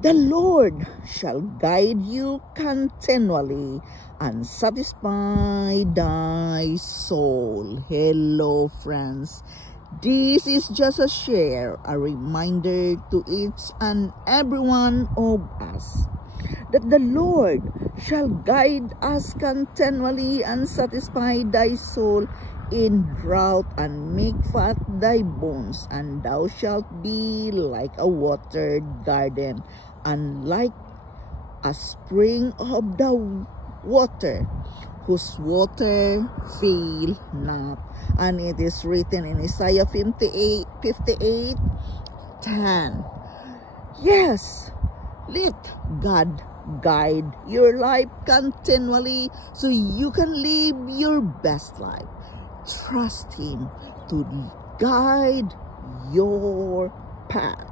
The Lord shall guide you continually and satisfy thy soul. Hello, friends. This is just a share, a reminder to each and every one of us that the Lord shall guide us continually and satisfy thy soul in drought and make fat thy bones, and thou shalt be like a watered garden and like a spring of the water whose water fail not. And it is written in Isaiah 58:10. Yes, let God guide your life continually so you can live your best life. Trust Him to guide your path.